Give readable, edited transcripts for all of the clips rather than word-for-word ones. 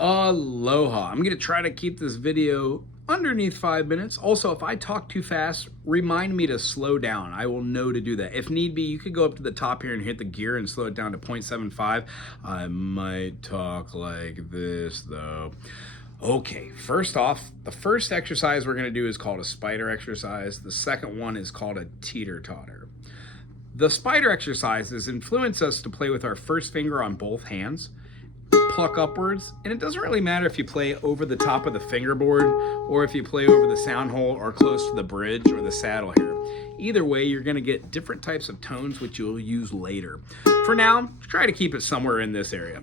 Aloha. I'm going to try to keep this video underneath 5 minutes. Also, if I talk too fast, remind me to slow down. I will know to do that. If need be, you could go up to the top here and hit the gear and slow it down to 0.75. I might talk like this though. Okay, first off, the first exercise we're going to do is called a spider exercise. The second one is called a teeter totter. The spider exercises influence us to play with our first finger on both hands, pluck upwards, and it doesn't really matter if you play over the top of the fingerboard or if you play over the sound hole or close to the bridge or the saddle here. Either way, you're going to get different types of tones which you'll use later. For now, try to keep it somewhere in this area.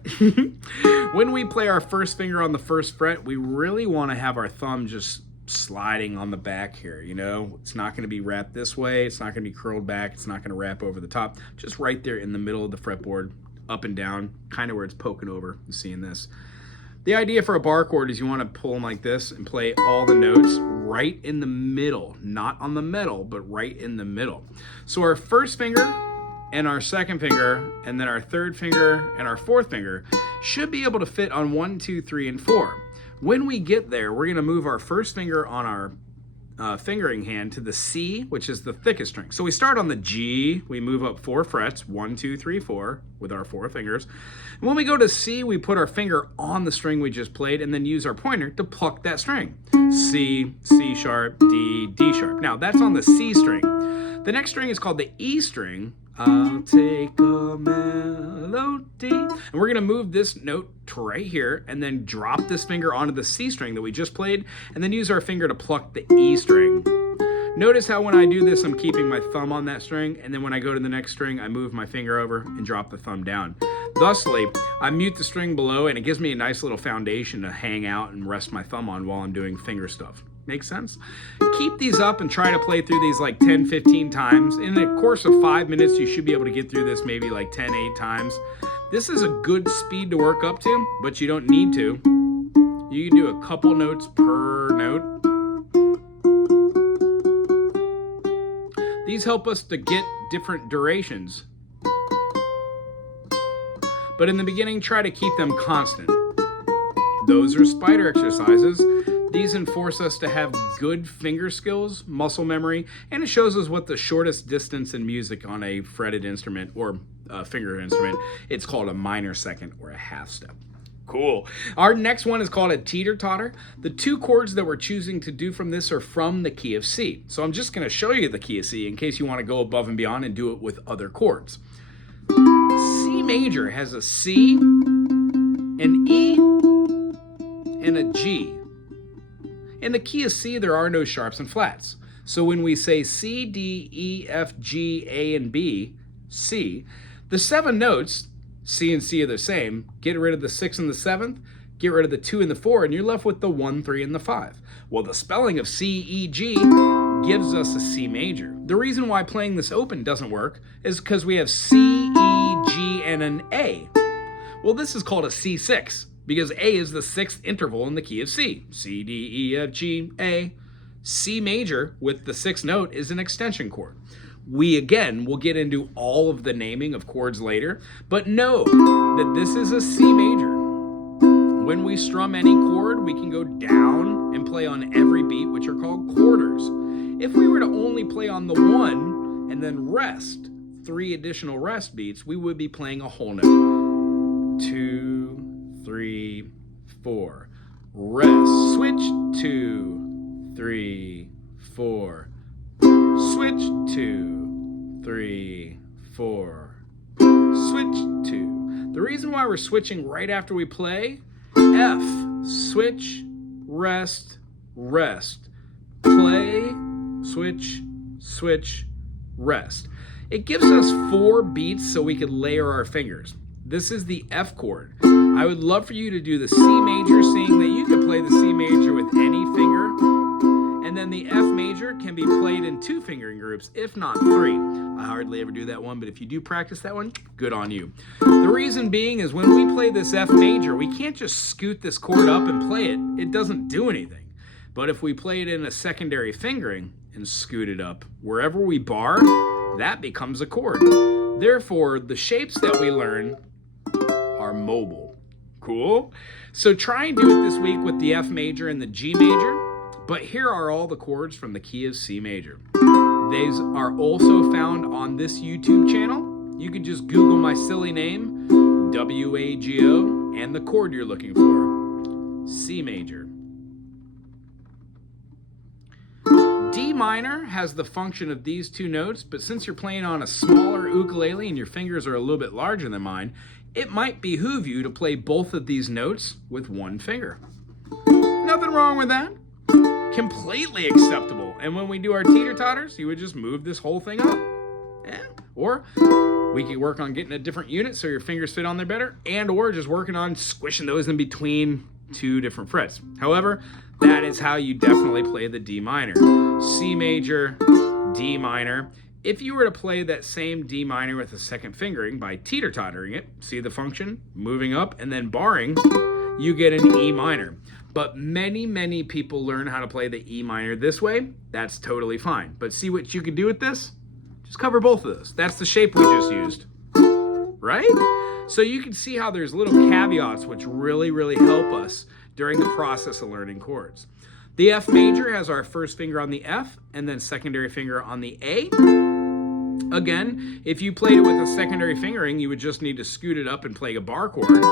When we play our first finger on the first fret, we really want to have our thumb just sliding on the back here. You know, it's not going to be wrapped this way, it's not going to be curled back, it's not going to wrap over the top, just right there in the middle of the fretboard, up and down, kind of where it's poking over. You seeing this? The idea for a bar chord is you want to pull them like this and play all the notes right in the middle, not on the metal, but right in the middle. So our first finger and our second finger, and then our third finger and our fourth finger should be able to fit on 1, 2, 3, and 4. When we get there, we're going to move our first finger on our fingering hand to the C, which is the thickest string. So we start on the G, we move up 4 frets, 1, 2, 3, 4, with our 4 fingers. And when we go to C, we put our finger on the string we just played and then use our pointer to pluck that string. C, C sharp, D, D sharp. Now that's on the C string. The next string is called the E string. I'll take a melody. And we're gonna move this note to right here and then drop this finger onto the C string that we just played and then use our finger to pluck the E string. Notice how when I do this, I'm keeping my thumb on that string, and then when I go to the next string, I move my finger over and drop the thumb down. Thusly, I mute the string below and it gives me a nice little foundation to hang out and rest my thumb on while I'm doing finger stuff. Make sense? Keep these up and try to play through these like 10, 15 times. In the course of 5 minutes, you should be able to get through this maybe like 10, 8 times. This is a good speed to work up to, but you don't need to. You can do a couple notes per note. These help us to get different durations. But in the beginning, try to keep them constant. Those are spider exercises. These enforce us to have good finger skills, muscle memory, and it shows us what the shortest distance in music on a fretted instrument or a finger instrument. It's called a minor second or a half step. Cool. Our next one is called a teeter totter. The 2 chords that we're choosing to do from this are from the key of C. So I'm just going to show you the key of C in case you want to go above and beyond and do it with other chords. C major has a C, an E, and a G. In the key of C, there are no sharps and flats. So when we say C, D, E, F, G, A, and B, C, the 7 notes, C and C are the same. Get rid of the 6 and the 7th, get rid of the 2 and the 4, and you're left with the 1, 3, and the 5. Well, the spelling of C, E, G gives us a C major. The reason why playing this open doesn't work is because we have C, E, G, and an A. Well, this is called a C6 because A is the 6th interval in the key of C. C, D, E, F, G, A. C major with the 6th note is an extension chord. We, again, will get into all of the naming of chords later, but know that this is a C major. When we strum any chord, we can go down and play on every beat, which are called quarters. If we were to only play on the 1 and then rest, 3 additional rest beats, we would be playing a whole note. 2, 3, 4. Rest. Switch. 2, 3, 4. Switch 2, 3, 4. Switch 2. The reason why we're switching right after we play, F, switch, rest, rest. Play, switch, switch, rest. It gives us 4 beats so we could layer our fingers. This is the F chord. I would love for you to do the C major, seeing that you can play the C major with any finger. And then the F major can be played in 2 fingering groups, if not 3. I hardly ever do that one, but if you do practice that one, good on you. The reason being is when we play this F major, we can't just scoot this chord up and play it. It doesn't do anything. But if we play it in a secondary fingering and scoot it up, wherever we bar, that becomes a chord. Therefore, the shapes that we learn are mobile. Cool. So try and do it this week with the F major and the G major, but here are all the chords from the key of C major. These are also found on this YouTube channel. You can just Google my silly name, WAGO, and the chord you're looking for, C major. D minor has the function of these two notes, but since you're playing on a smaller ukulele and your fingers are a little bit larger than mine, it might behoove you to play both of these notes with one finger. Nothing wrong with that. Completely acceptable. And when we do our teeter-totters, you would just move this whole thing up. Yeah. Or we could work on getting a different unit so your fingers fit on there better, and or just working on squishing those in between two different frets. However, that is how you definitely play the D minor. C major, D minor. If you were to play that same D minor with a second fingering by teeter-tottering it, see the function? Moving up and then barring, you get an E minor. But many people learn how to play the E minor this way. That's totally fine. But see what you can do with this? Just cover both of those. That's the shape we just used, right? So you can see how there's little caveats which really help us during the process of learning chords. The F major has our first finger on the F and then secondary finger on the A. Again, if you played it with a secondary fingering, you would just need to scoot it up and play a bar chord,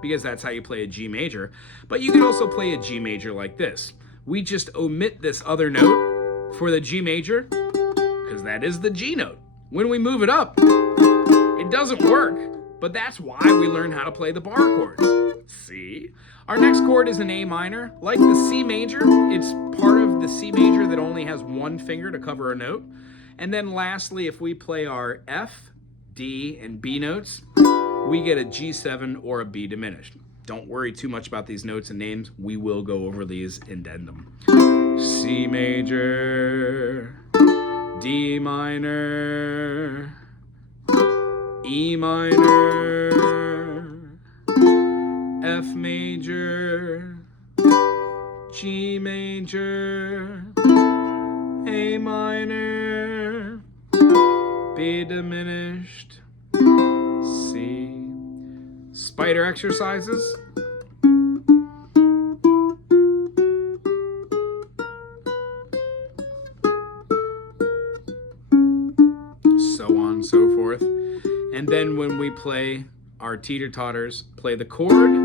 because that's how you play a G major. But you can also play a G major like this. We just omit this other note for the G major, because that is the G note. When we move it up, it doesn't work, but that's why we learn how to play the bar chords. See? Our next chord is an A minor. Like the C major, it's part of the C major that only has one finger to cover a note. And then lastly, if we play our F, D, and B notes, we get a G7 or a B diminished. Don't worry too much about these notes and names. We will go over these in addendum. C major, D minor, E minor, F major, G major, A minor, B diminished, C. Spider exercises. So on and so forth. And then when we play our teeter-totters, play the chord,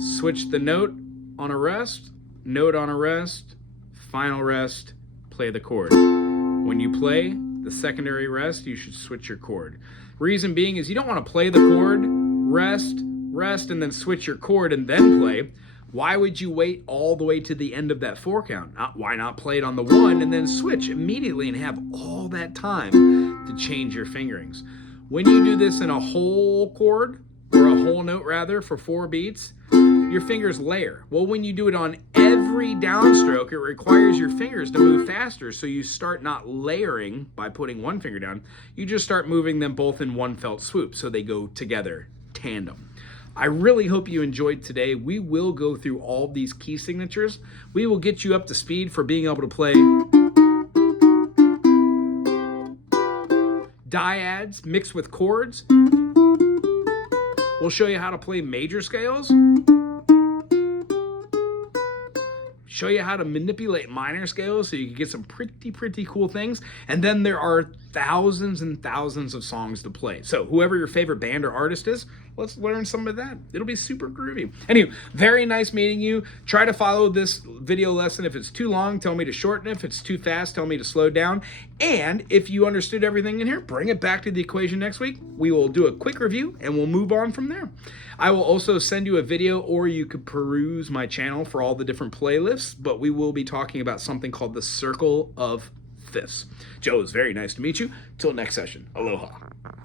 switch the note on a rest, note on a rest, final rest, play the chord. When you play the secondary rest, you should switch your chord. Reason being is you don't want to play the chord, rest, and then switch your chord and then play. Why would you wait all the way to the end of that 4 count? Why not play it on the 1 and then switch immediately and have all that time to change your fingerings? When you do this in a whole chord, or a whole note rather, for 4 beats, your fingers layer. Well, when you do it on every downstroke, it requires your fingers to move faster, so you start not layering by putting one finger down. You just start moving them both in one felt swoop, so they go together, tandem. I really hope you enjoyed today. We will go through all these key signatures. We will get you up to speed for being able to play dyads mixed with chords. We'll show you how to play major scales. Show you how to manipulate minor scales so you can get some pretty cool things. And then there are thousands and thousands of songs to play. So whoever your favorite band or artist is, let's learn some of that. It'll be super groovy. Anyway, very nice meeting you. Try to follow this video lesson. If it's too long, tell me to shorten it. If it's too fast, tell me to slow down. And if you understood everything in here, bring it back to the equation next week. We will do a quick review and we'll move on from there. I will also send you a video, or you could peruse my channel for all the different playlists, but we will be talking about something called the Circle of Fifths. Joe, it's very nice to meet you. Till next session. Aloha.